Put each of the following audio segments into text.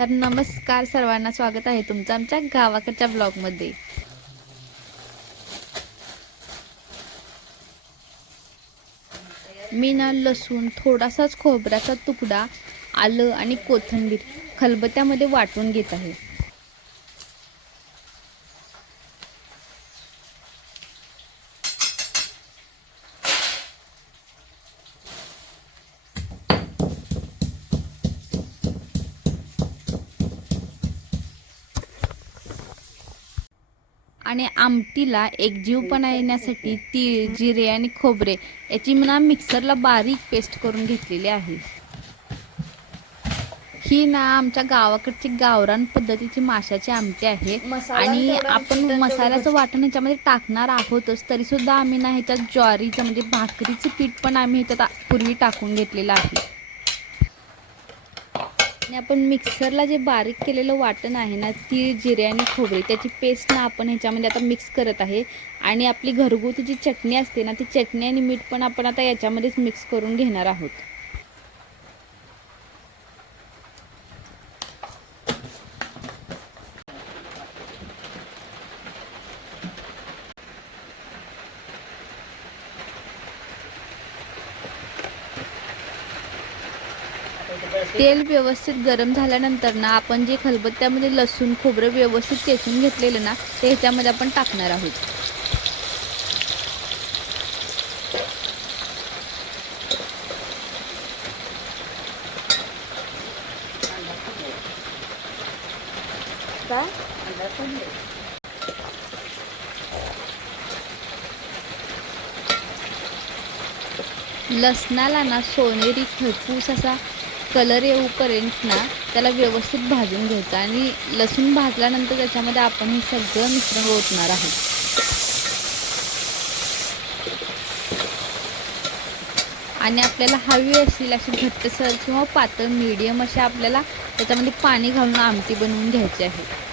तर नमस्कार सर्वांना, स्वागत आहे तुमचं आमच्या गावाकडच्या ब्लॉगमध्ये। मी ना लसूण, थोडासाच खोबऱ्याचा तुकडा, आलं आणि कोथिंबीर खलबत्त्यामध्ये वाटून घेत आहे। आणि आमटीला एकजीवपणा येण्यासाठी तीळ, जिरे आणि खोबरे याची ना मिक्सरला बारीक पेस्ट करून घेतलेली आहे। ही ना आमच्या गावाकडची गावरान पद्धतीची माशाची आमटी आहे। आणि आपण मसाल्याचं वाटण ह्याच्यामध्ये टाकणार आहोतच, तरी सुद्धा आम्ही ना ह्याच्यात ज्वारीचं म्हणजे भाकरीचं पीठ पण आम्ही ह्याच्यात पूर्वी टाकून घेतलेलं आहे। आणि आपण मिक्सरला जे बारीक केलेलं वाटण आहे ना, तीळ, जिरे आणि खोबरे त्याची पेस्ट ना आपण ह्याच्यामध्ये आता मिक्स करत आहे। आणि आपली घरगुती जी चटणी असते ना, ती चटणी आणि मीठ पण आपण आता याच्यामध्येच मिक्स करून घेणार आहोत। तेल व्यवस्थित गरम झाल्यानंतर ना आपण जे खलबत्त्यामध्ये लसूण खोबरं व्यवस्थित चेचून घेतलेलं ना, ते ह्याच्यामध्ये आपण टाकणार आहोत। लसणाला ना सोनेरी खरपूस असा कलर येऊपर्यंत ना त्याला व्यवस्थित भाजून घ्यायचं। आणि लसूण भाजल्यानंतर त्याच्यामध्ये आपण हे सगळं मिश्रण ओतणार आहोत। आणि आपल्याला हवी असेल अशी घट्टसर किंवा पातळ मीडियम असे आपल्याला त्याच्यामध्ये पाणी घालून आमटी बनवून घ्यायची आहे।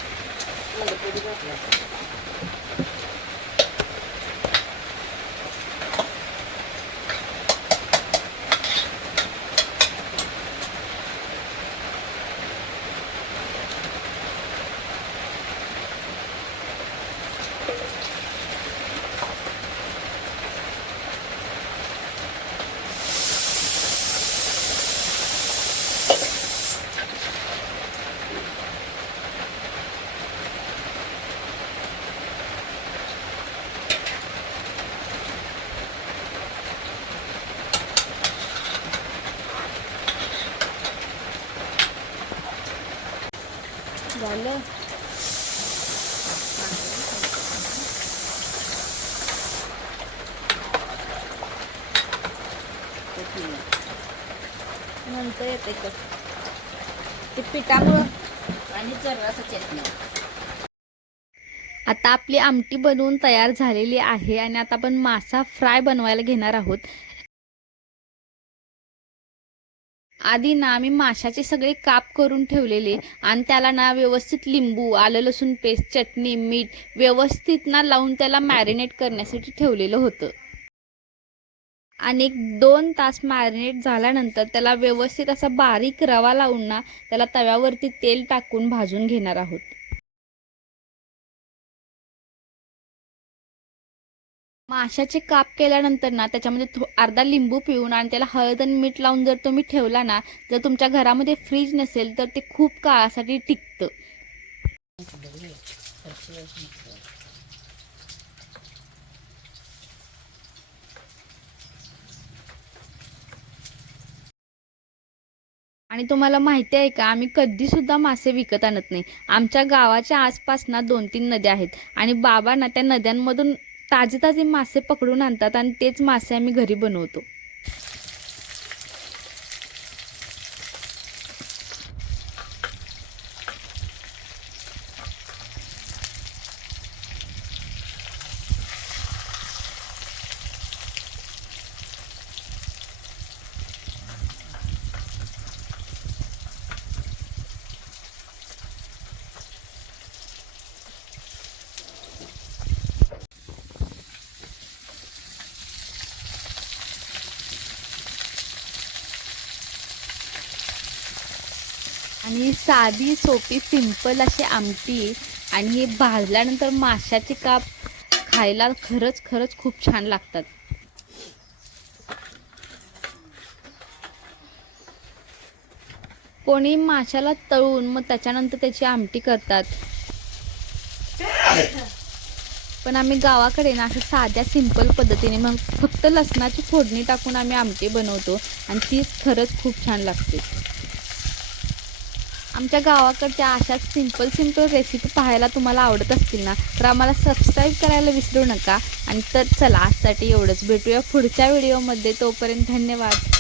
झालं नंतर येते ते पिठामुळं आणि जरासं चटणी। आता आपली आमटी बनवून तयार झालेली आहे आणि आता आपण मासा फ्राय बनवायला घेणार आहोत। आधी ना आम्ही माशाचे सगळे काप करून ठेवलेले आणि त्याला ना व्यवस्थित लिंबू, आलं लसूण पेस्ट, चटणी, मीठ व्यवस्थित ना लावून त्याला मॅरिनेट करण्यासाठी ठेवलेलं होतं। आणि 1-2 तास मॅरिनेट झाल्यानंतर त्याला व्यवस्थित असा बारीक रवा लावून ना त्याला तव्यावरती तेल टाकून भाजून घेणार आहोत। माशाचे काप केल्यानंतर ना त्याच्यामध्ये अर्धा लिंबू पिळून आणि त्याला हळद आणि मीठ लावून जर तुम्ही ठेवला ना, जर तुमच्या घरामध्ये फ्रीज नसेल तर ते खूप काळासाठी टिकतं। आणि तुम्हाला माहिती आहे का, आम्ही कधी सुद्धा मासे विकत आणत नाही। आमच्या गावाच्या आसपास ना 2-3 नद्या आहेत आणि बाबा ना त्या नद्यांमधून ताजे ताजे मासे पकडून आणतात आणि तेच मासे आम्ही घरी बनवतो। आणि साधी सोपी सिंपल अशी आमटी आणि हे भाजल्यानंतर माशाचे काप खायला खरंच खरंच खूप छान लागतात. कोणी माशाला तळून मग त्याच्यानंतर त्याची आमटी करतात, पण आम्ही गावाकडे ना असं साध्या सिंपल पद्धतीने मग फक्त लसणाची फोडणी टाकून आम्ही आमटी बनवतो आणि तीच खरंच खूप छान लागते. आमच्या गावाकडच्या अशाच सिंपल रेसिपी पाहायला तुम्हाला आवडत असतील ना, तर आम्हाला सबस्क्राईब करायला विसरू नका. आणि तर चला आजसाठी एवढंच, भेटूया पुढच्या व्हिडिओमध्ये. तोपर्यंत धन्यवाद.